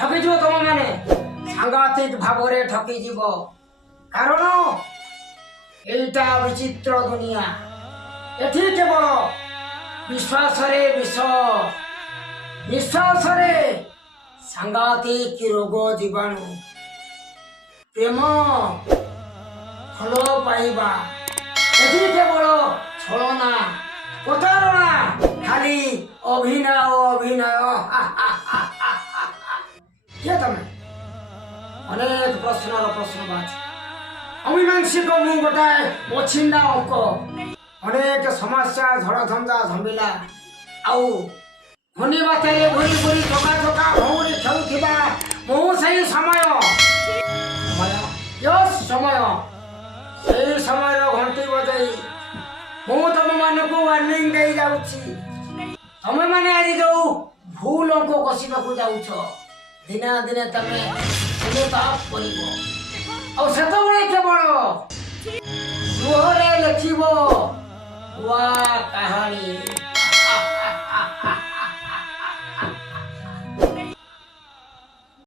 ଠକିଯିବ ତମ ମାନେ ସାଂଘାତିକ ଭାବରେ ଠକିଯିବ। କାରଣ ଏଇଟା ବିଚିତ୍ର ଦୁନିଆ। ଏଠି କେବଳ ବିଶ୍ୱାସରେ ବିଷ, ବିଶ୍ୱାସରେ ସାଂଘାତିକ ରୋଗ ଜୀବାଣୁ, ପ୍ରେମ ଫଳ ପାଇବା। ଏଠି କେବଳ ଛଳନା, ପ୍ରତାରଣା, ଖାଲି ଅଭିନୟ ଅଭିନୟ। କିଏ ତମେ? ଅନେକ ପ୍ରଶ୍ନର ପ୍ରଶ୍ନବାଚୀ। ଅମୀମାଂସିକ ମୁଁ ଗୋଟାଏ ଅଛିଣ୍ଡା ଅଙ୍କ। ଅନେକ ସମସ୍ୟା ଧଡ଼ଧନ୍ଦା ଧମିଲା ଆଉ ଘୂର୍ଣ୍ଣି ବାତ୍ୟାରେ ଘୁରି ଘୁରି ଥକା ଥକା ଭଉଁରି ଖେଳୁଥିବା ମୁଁ ସେହି ସମୟ ସେଇ ସମୟର ଘଣ୍ଟି ବଜାଇ ମୁଁ ତମମାନଙ୍କୁ ୱାର୍ଣ୍ଣିଂ ଦେଇ ଯାଉଛି। ତମେମାନେ ଆଜି ଯୋଉ ଭୁଲ ଅଙ୍କ କଷିବାକୁ ଯାଉଛ, ଦିନେ ନା ଦିନେ ତମେ ଅନୁତାପ କରିବ। ଆଉ ସେତେବେଳେ କେବଳ ଗୃହରେ ଲେଖିବ ନୂଆ କାହାଣୀ।